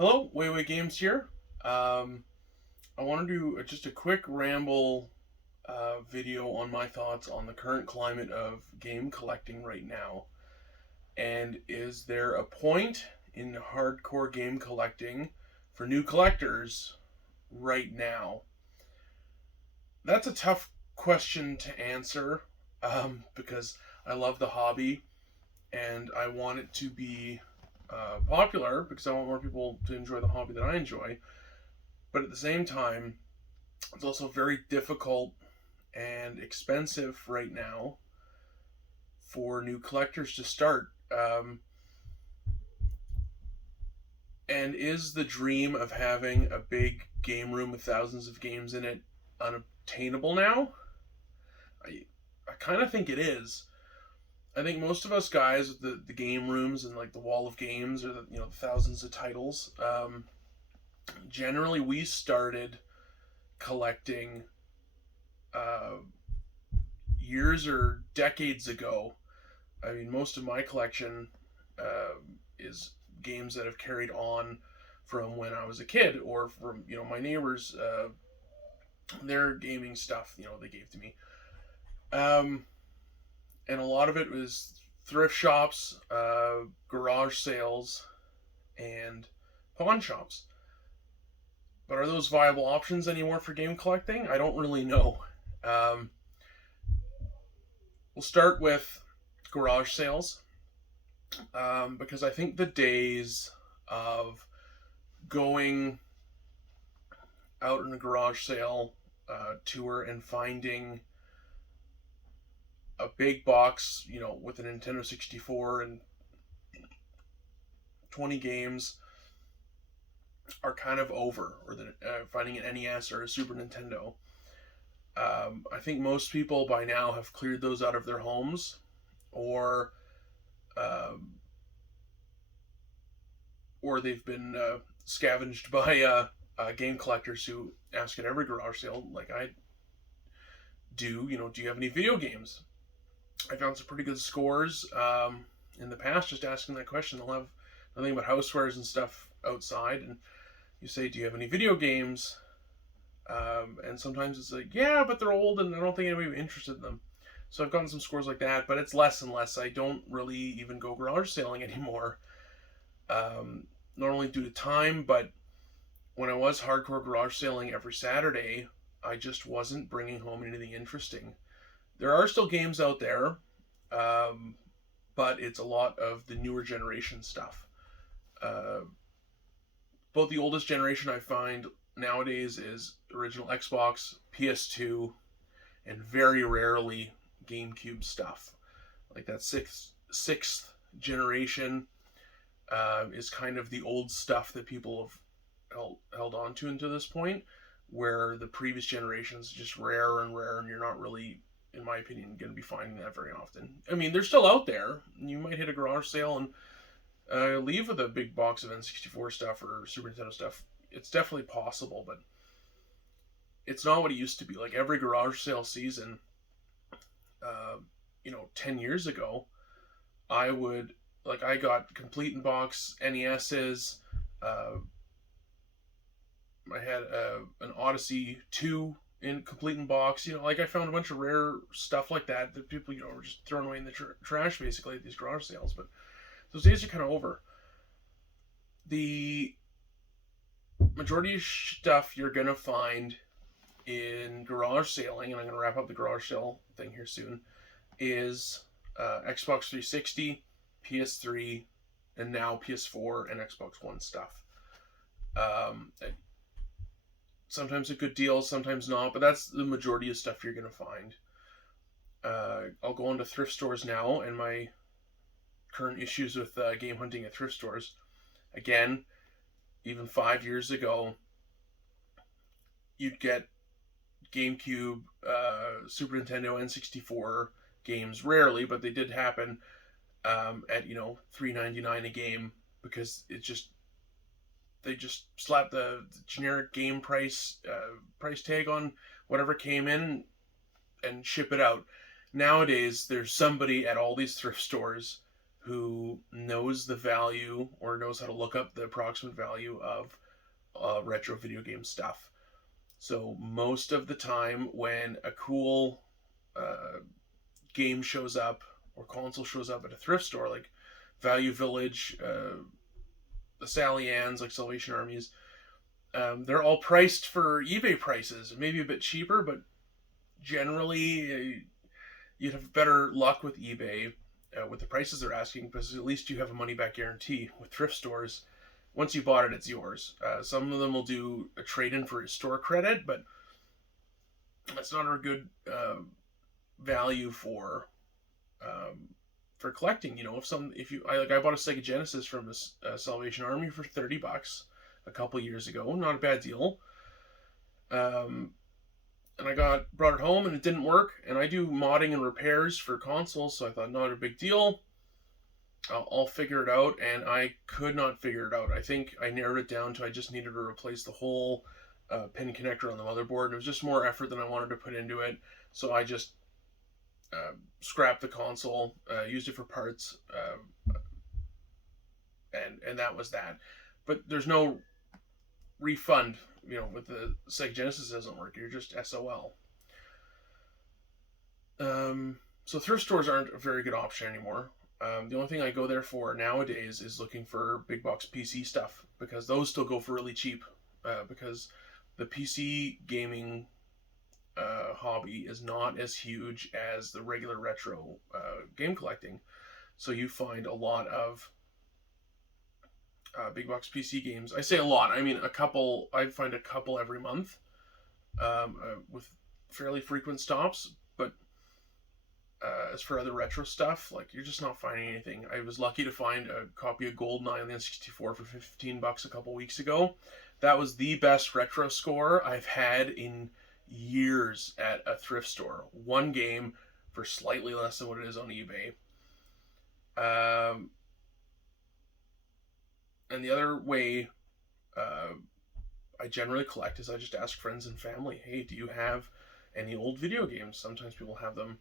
Hello, Wayway Games here. I want to do just a quick ramble video on my thoughts on the current climate of game collecting right now. And is there a point in hardcore game collecting for new collectors right now? That's a tough question to answer because I love the hobby and I want it to be popular because I want more people to enjoy the hobby that I enjoy. But at the same time, it's also very difficult and expensive right now for new collectors to start. And is the dream of having a big game room with thousands of games in it unobtainable now? I kind of think it is. I think most of us guys with the game rooms and like the wall of games or the thousands of titles, generally we started collecting uh, years or decades ago. I mean, most of my collection is games that have carried on from when I was a kid, or from my neighbors, their gaming stuff. They gave to me, and a lot of it was thrift shops, garage sales, and pawn shops. But are those viable options anymore for game collecting? I don't really know. Um, we'll start with garage sales because I think the days of going out in a garage sale tour and finding a big box, with a Nintendo 64 and 20 games are kind of over, or finding an NES or a Super Nintendo. I think most people by now have cleared those out of their homes, or um, or they've been scavenged by game collectors who ask at every garage sale, like I do. Do you have any video games? I found some pretty good scores in the past just asking that question. They'll have nothing but housewares and stuff outside, and you say, "Do you have any video games?" And sometimes it's like, "Yeah, but they're old, and I don't think anybody would be interested in them." So I've gotten some scores like that, but it's less and less. I don't really even go garage sailing anymore. Not only due to time, but when I was hardcore garage sailing every Saturday, I just wasn't bringing home anything interesting. There are still games out there, um, but it's a lot of the newer generation stuff. Uh, Both the oldest generation I find nowadays is original Xbox, PS2, and very rarely GameCube stuff. Like that sixth generation is kind of the old stuff that people have held on to until this point, where the previous generations just rare and rare, and you're not really, in my opinion, going to be finding that very often. I mean, they're still out there. You might hit a garage sale and leave with a big box of N64 stuff or Super Nintendo stuff. It's definitely possible, but it's not what it used to be. Like every garage sale season, 10 years ago, I got complete in box NESs. Uh, I had an Odyssey 2 in complete in box. I found a bunch of rare stuff like that people, were just throwing away in the trash basically at these garage sales. But those days are kind of over. The majority of stuff you're going to find in garage sailing, and I'm going to wrap up the garage sale thing here soon, is Xbox 360, PS3, and now PS4 and Xbox One stuff. Um, Sometimes a good deal, sometimes not, but that's the majority of stuff you're going to find. I'll go into thrift stores now, and my current issues with game hunting at thrift stores. Again, even 5 years ago, you'd get GameCube, Super Nintendo, N64 games rarely, but they did happen at $3.99 a game, because they just slapped the generic game price tag on whatever came in and ship it out. Nowadays, there's somebody at all these thrift stores who knows the value or knows how to look up the approximate value of retro video game stuff. So most of the time, when a cool game shows up or console shows up at a thrift store like Value Village, the Sally Ann's, like Salvation Armies, they're all priced for eBay prices, maybe a bit cheaper, but generally you'd have better luck with eBay with the prices they're asking, because at least you have a money back guarantee. With thrift stores, once you bought it, it's yours. Some of them will do a trade in for store credit, but that's not a good value for collecting. You know, if I bought a Sega Genesis from a Salvation Army for $30 a couple years ago, not a bad deal. And I brought it home and it didn't work. And I do modding and repairs for consoles, so I thought, not a big deal. I'll figure it out, and I could not figure it out. I think I narrowed it down to I just needed to replace the whole pin connector on the motherboard. And it was just more effort than I wanted to put into it, so I just scrapped the console, used it for parts, and that was that. But there's no refund. You know, with the Sega Genesis, doesn't work. You're just SOL. So thrift stores aren't a very good option anymore. The only thing I go there for nowadays is looking for big box PC stuff, because those still go for really cheap. Because the PC gaming hobby is not as huge as the regular retro game collecting. So you find a lot of big box PC games. I say a lot. I mean a couple. I find a couple every month with fairly frequent stops. But as for other retro stuff, like, you're just not finding anything. I was lucky to find a copy of GoldenEye on the N64 for $15 a couple weeks ago. That was the best retro score I've had in years at a thrift store. One game for slightly less than what it is on eBay. And the other way I generally collect is I just ask friends and family, hey, do you have any old video games? Sometimes people have them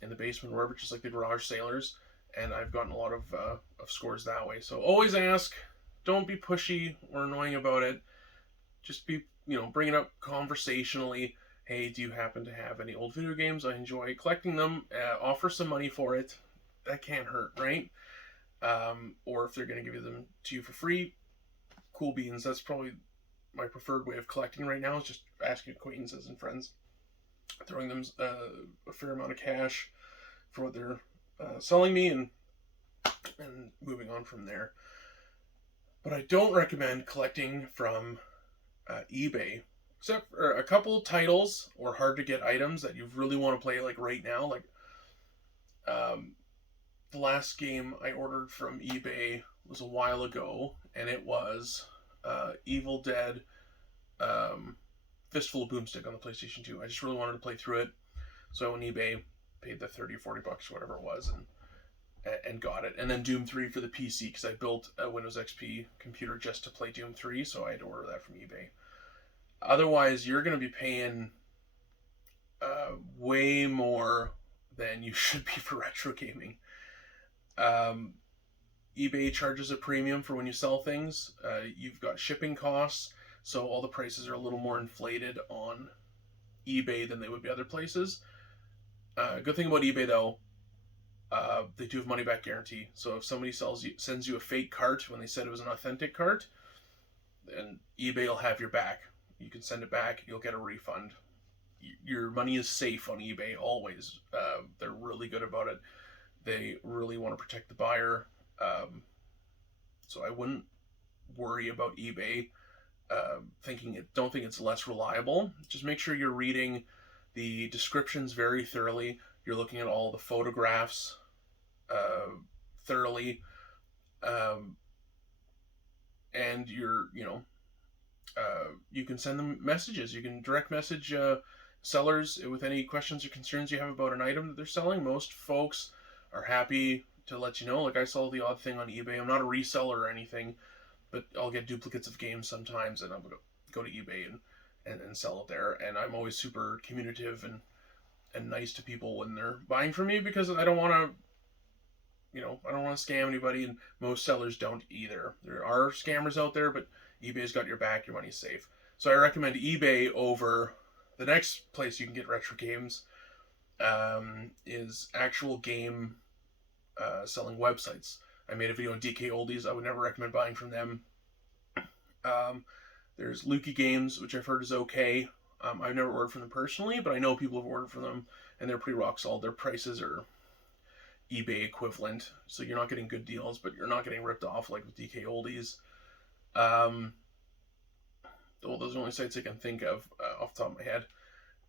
in the basement, wherever, just like the garage sailors, and I've gotten a lot of scores that way. So always ask. Don't be pushy or annoying about it. Just be, bring it up conversationally. Hey, do you happen to have any old video games? I enjoy collecting them. Offer some money for it. That can't hurt, right? Or if they're going to give them to you for free, cool beans. That's probably my preferred way of collecting right now, is just asking acquaintances and friends, throwing them a fair amount of cash for what they're selling me, and moving on from there. But I don't recommend collecting from eBay, except for a couple titles or hard to get items that you really want to play, like right now. Like the last game I ordered from eBay was a while ago, and it was Evil Dead Fistful of Boomstick on the PlayStation 2. I just really wanted to play through it, so I went on eBay, paid the $30 or $40, whatever it was, and got it. And then Doom 3 for the PC, because I built a Windows XP computer just to play Doom 3, so I had to order that from eBay. Otherwise, you're going to be paying way more than you should be for retro gaming. eBay charges a premium for when you sell things. You've got shipping costs, so all the prices are a little more inflated on eBay than they would be other places. Good thing about eBay, though, they do have money back guarantee. So if somebody sends you a fake cart when they said it was an authentic cart, then eBay will have your back. You can send it back. You'll get a refund. Your money is safe on eBay always. They're really good about it. They really want to protect the buyer. So I wouldn't worry about eBay. Don't think it's less reliable. Just make sure you're reading the descriptions very thoroughly. You're looking at all the photographs thoroughly, and you can send them messages. You can direct message sellers with any questions or concerns you have about an item that they're selling. Most folks are happy to let you know. Like, I sell the odd thing on eBay. I'm not a reseller or anything, but I'll get duplicates of games sometimes, and I'm going to go to eBay and sell it there. And I'm always super communicative and nice to people when they're buying from me, because I don't want to I don't want to scam anybody, and most sellers don't either. There are scammers out there, but eBay's got your back, your money's safe. So I recommend eBay over the next place you can get retro games, is actual game selling websites. I made a video on DK Oldies. I would never recommend buying from them. Um, there's Lukey Games, which I've heard is okay. I've never ordered from them personally, but I know people have ordered from them, and they're pretty rock solid. Their prices are eBay equivalent, so you're not getting good deals, but you're not getting ripped off like with DK Oldies. Well, those are the only sites I can think of off the top of my head.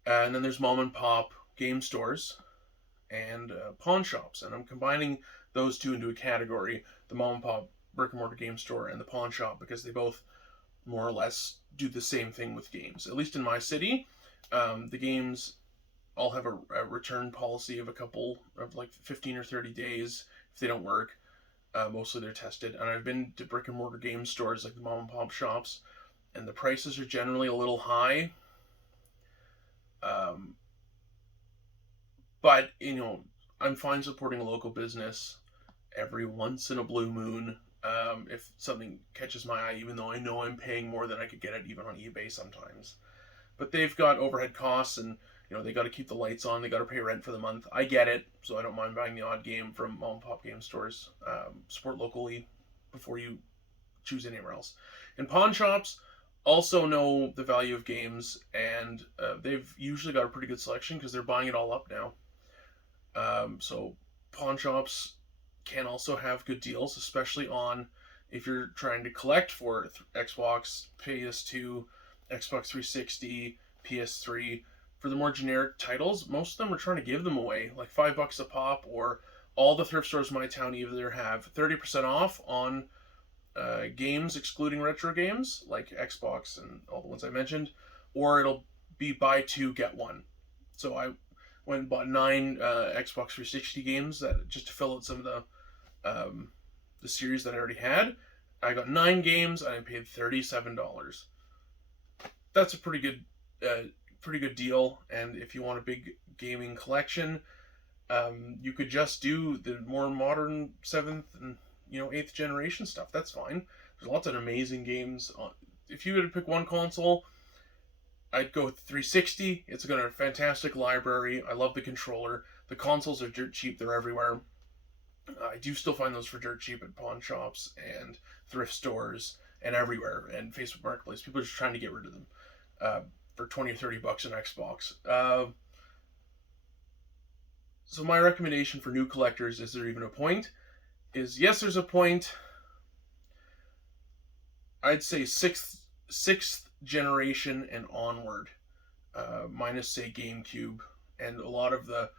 And then there's mom and pop game stores and pawn shops, and I'm combining those two into a category: the mom and pop brick and mortar game store and the pawn shop, because they both more or less do the same thing with games. At least in my city, the games all have a return policy of a couple of like 15 or 30 days if they don't work. Mostly they're tested, and I've been to brick and mortar game stores like the mom and pop shops, and the prices are generally a little high. But I'm fine supporting a local business every once in a blue moon, if something catches my eye, even though I know I'm paying more than I could get it even on eBay sometimes. But they've got overhead costs, and they got to keep the lights on, they got to pay rent for the month. I get it, so I don't mind buying the odd game from mom and pop game stores. Support locally before you choose anywhere else. And pawn shops also know the value of games, and they've usually got a pretty good selection because they're buying it all up now. So pawn shops can also have good deals, especially on if you're trying to collect for Xbox, PS2, Xbox 360, PS3. For the more generic titles, most of them are trying to give them away, like $5 a pop, or all the thrift stores in my town either have 30% off on games excluding retro games, like Xbox and all the ones I mentioned, or it'll be buy two, get one. So I went and bought 9 Xbox 360 games just to fill out some of the series that I already had. I got 9 games and I paid $37. That's a pretty good deal. And if you want a big gaming collection, you could just do the more modern 7th and 8th generation stuff. That's fine. There's lots of amazing games. If you were to pick one console, I'd go with the 360. It's got a fantastic library. I love the controller. The consoles are dirt cheap. They're everywhere. I do still find those for dirt cheap at pawn shops and thrift stores and everywhere, and Facebook Marketplace. People are just trying to get rid of them for $20 or $30 an Xbox. So my recommendation for new collectors, is there even a point? Is yes, there's a point. I'd say sixth generation and onward, minus say GameCube, and a lot of the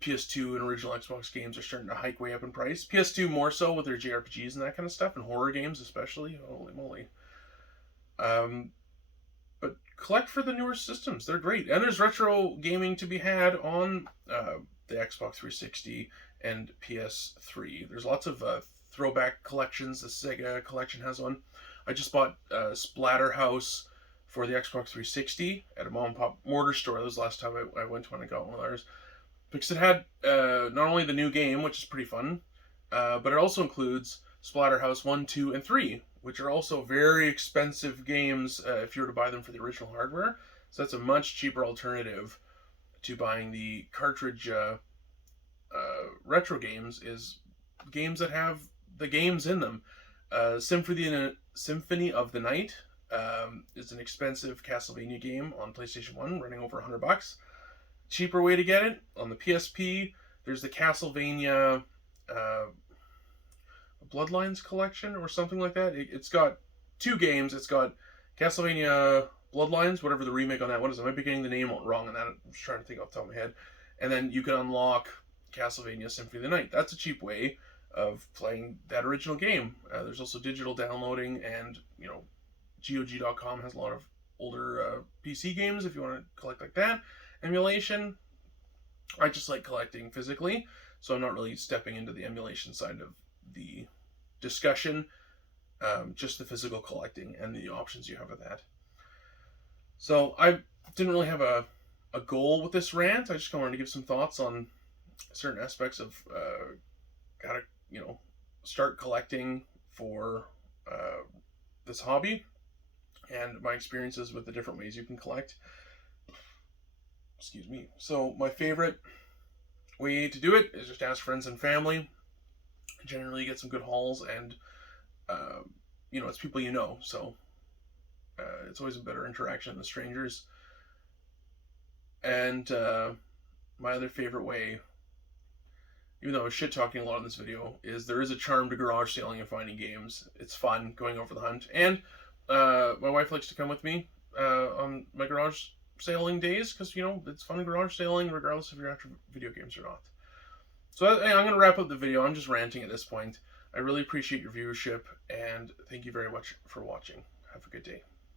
PS2 and original Xbox games are starting to hike way up in price. PS2 more so with their JRPGs and that kind of stuff, and horror games especially. Holy moly! But collect for the newer systems; they're great, and there's retro gaming to be had on the Xbox 360 and PS3. There's lots of throwback collections. The Sega collection has one. I just bought Splatterhouse for the Xbox 360 at a mom and pop mortar store. That was the last time I went to when I got one of theirs. Because it had not only the new game, which is pretty fun, but it also includes Splatterhouse 1, 2, and 3, which are also very expensive games if you were to buy them for the original hardware. So that's a much cheaper alternative to buying the cartridge retro games, is games that have the games in them. Symphony of the Night is an expensive Castlevania game on PlayStation 1, running over $100. Cheaper way to get it on the PSP. There's the Castlevania Bloodlines collection or something like that. It's got 2 games. It's got Castlevania Bloodlines, whatever the remake on that one is. I might be getting the name wrong on that. I'm just trying to think off the top of my head. And then you can unlock Castlevania Symphony of the Night. That's a cheap way of playing that original game. There's also digital downloading, and GOG.com has a lot of older PC games if you want to collect like that. Emulation, I just like collecting physically, so I'm not really stepping into the emulation side of the discussion, just the physical collecting and the options you have with that. So I didn't really have a goal with this rant. I just kind of wanted to give some thoughts on certain aspects of how to you know, start collecting for this hobby and my experiences with the different ways you can collect. Excuse me. So my favorite way to do it is just ask friends and family. Generally, you get some good hauls, and uh, you know, it's people you know, so it's always a better interaction than strangers. And my other favorite way, even though I was shit talking a lot in this video, is there is a charm to garage sailing and finding games. It's fun going over the hunt, and my wife likes to come with me on my garage sailing days because you know it's fun garage sailing regardless if you're after video games or not. So I'm going to wrap up the video. I'm just ranting at this point. I really appreciate your viewership, and thank you very much for watching. Have a good day.